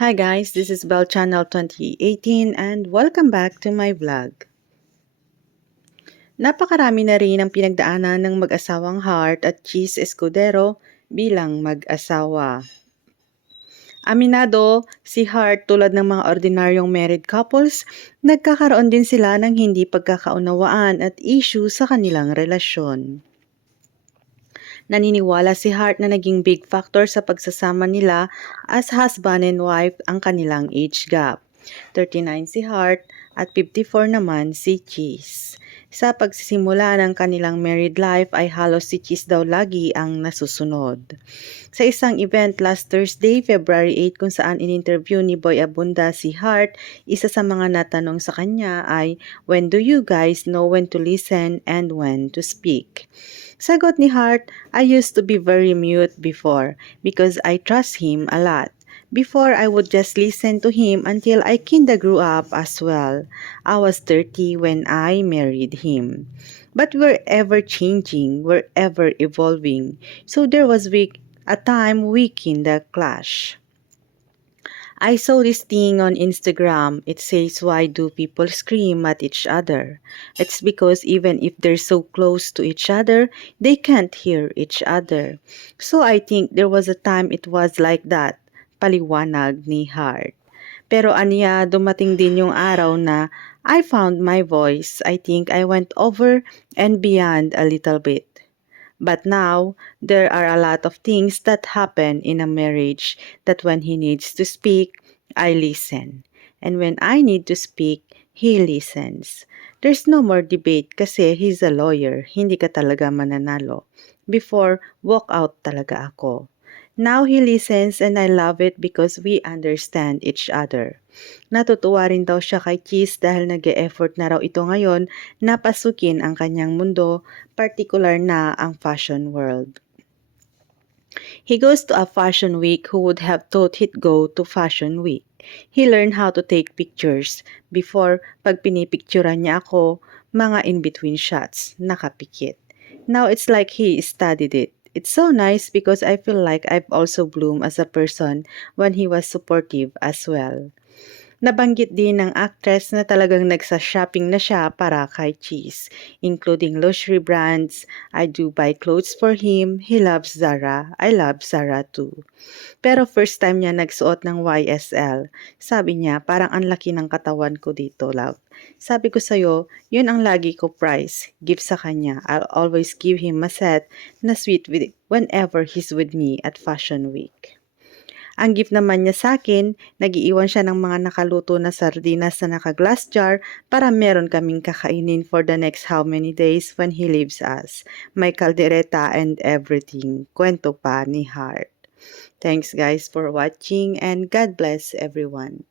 Hi guys, this is Bell Channel 2018 and welcome back to my vlog. Napakarami na rin ang pinagdaanan ng mag-asawang Hart at Cheese Escudero bilang mag-asawa. Aminado, si Hart tulad ng mga ordinaryong married couples, nagkakaroon din sila ng hindi pagkakaunawaan at issue sa kanilang relasyon. Naniniwala si Hart na naging big factor sa pagsasama nila as husband and wife ang kanilang age gap. 39 si Hart at 54 naman si Cheese. Sa pagsisimula ng kanilang married life ay halos si Cheese daw lagi ang nasusunod. Sa isang event last Thursday, February 8 kung saan in-interview ni Boy Abunda si Hart, isa sa mga natanong sa kanya ay, When do you guys know when to listen and when to speak? Sagot ni Hart, I used to be very mute before because I trust him a lot. Before, I would just listen to him until I kinda grew up as well. I was 30 when I married him. But we're ever changing, we're ever evolving. So there was we, a time we kinda clash. I saw this thing on Instagram. It says, Why do people scream at each other? It's because even if they're so close to each other, they can't hear each other. So I think there was a time it was like that, paliwanag ni Hart. Pero aniya, dumating din yung araw na I found my voice. I think I went over and beyond a little bit. But now, there are a lot of things that happen in a marriage that when he needs to speak, I listen. And when I need to speak, he listens. There's no more debate kasi he's a lawyer, hindi ka talaga mananalo. Before, walk out talaga ako. Now he listens and I love it because we understand each other. Natutuwa rin daw siya kay Cheese dahil nag effort na raw ito ngayon na pasukin ang kanyang mundo, particular na ang fashion world. He goes to a fashion week who would have thought he'd go to fashion week. He learned how to take pictures. Before, pag pinipicturan niya ako, mga in-between shots, nakapikit. Now it's like he studied it. It's so nice because I feel like I've also bloomed as a person when he was supportive as well. Nabanggit din ng actress na talagang nagsa-shopping na siya para kay Cheese, including luxury brands. I do buy clothes for him. He loves Zara. I love Zara too. Pero first time niya nagsuot ng YSL. Sabi niya, parang ang laki ng katawan ko dito, love. Sabi ko sa'yo, yun ang lagi ko price, give sa kanya. I'll always give him a set na sweet with whenever he's with me at Fashion Week. Ang gift naman niya sa akin, nagiiwan siya ng mga nakaluto na sardinas na naka-glass jar para meron kaming kakainin for the next how many days when he leaves us. May kaldereta and everything. Kwento pa ni Heart. Thanks guys for watching and God bless everyone.